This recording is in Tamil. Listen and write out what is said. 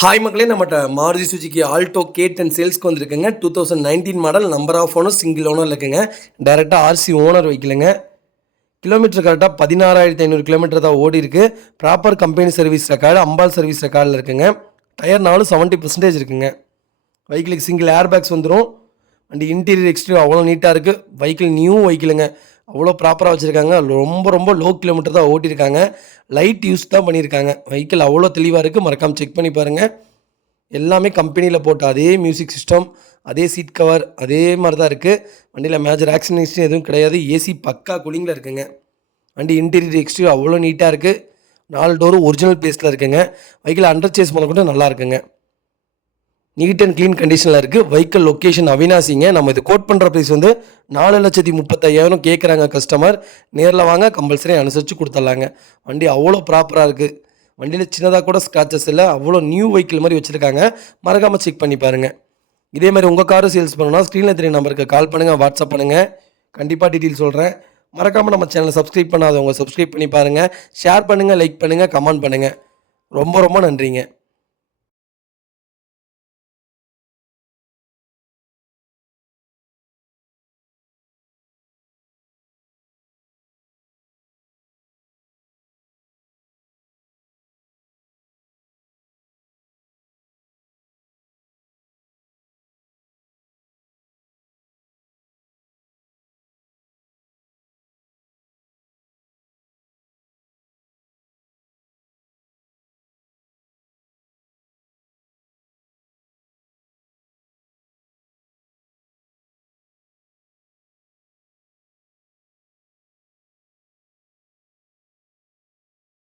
ஹாய் மக்களே, நம்மகிட்ட மாருதி சுஜுக்கி ஆல்டோ K10 சேல்ஸ்க்கு வந்திருக்குங்க. 2019 model. Number of owner single owner இருக்குங்க. டைரெக்டாக ஆர்சி ஓனர் வைக்கலங்க. கிலோமீட்டர் கரெக்டாக 16,500 கிலோமீட்டர் தான் ஓடி இருக்கு. ப்ராப்பர் கம்பெனி சர்வீஸ் ரெக்கார்டு, அம்பால் சர்வீஸ் ரெக்கார்டில் இருக்குங்க. டயர் 70% இருக்குங்க. வெஹிக்கிளுக்கு சிங்கிள் ஏர் பேக்ஸ் வந்துடும். வண்டி இன்டீரியர் எக்ஸ்டீரியர் அவ்வளோ நீட்டாக இருக்குது. வெஹிக்கிள் நியூ வெஹிக்கிளுங்க. அவ்வளோ ப்ராப்பராக வச்சுருக்காங்க. ரொம்ப ரொம்ப லோ கிலோமீட்டர் தான் ஓட்டியிருக்காங்க. லைட் யூஸ் தான் பண்ணியிருக்காங்க. வெஹிக்கிள் அவ்வளோ தெளிவாக இருக்குது. மறக்காமல் செக் பண்ணி பாருங்கள். எல்லாமே கம்பெனியில் போட்ட அதே மியூசிக் சிஸ்டம், அதே சீட் கவர், அதே மாதிரி தான் இருக்குது. வண்டியில் மேஜர் ஆக்சிடென்ட்ஸ் எதுவும் கிடையாது. ஏசி பக்கா கூலிங்கில் இருக்குங்க. வண்டி இன்டீரியர் எக்ஸ்டீரியர் அவ்வளோ நீட்டாக இருக்குது. 4 டோரும் ஒரிஜினல் பேஸில் இருக்குங்க. வெஹிக்கிள் அண்டர் சேஸ் பண்ண கூட நல்லா இருக்குங்க. நீட் அண்ட் க்ளீன் கண்டிஷனில் இருக்குது. வெஹிக்கிள் லொக்கேஷன் அவினாசிங்க. நம்ம இது கோட் பண்ணுற ப்ரைஸ் வந்து 4,35,000 கேட்குறாங்க கஸ்டமர். நேரில் வாங்க, கம்பல்சரி அனுசரித்து கொடுத்துட்லாங்க. வண்டி அவ்வளோ ப்ராப்பராக இருக்குது. வண்டியில் சின்னதாக கூட ஸ்க்ராச்சஸ் இல்லை. அவ்வளோ நியூ வெஹிக்கிள் மாதிரி வச்சுருக்காங்க. மறக்காமல் செக் பண்ணி பாருங்கள். இதே மாதிரி உங்கள் காரும் சேல்ஸ் பண்ணணும்னா ஸ்க்ரீனில் தெரிய நம்பருக்கு கால் பண்ணுங்கள், வாட்ஸ்அப் பண்ணுங்கள். கண்டிப்பாக டீட்டெயில் சொல்கிறேன். மறக்காமல் நம்ம சேனலை சப்ஸ்கிரைப் பண்ணாதவங்க சப்ஸ்கிரைப் பண்ணி பாருங்கள். ஷேர் பண்ணுங்கள், லைக் பண்ணுங்கள், கமெண்ட் பண்ணுங்கள். ரொம்ப ரொம்ப நன்றிங்க.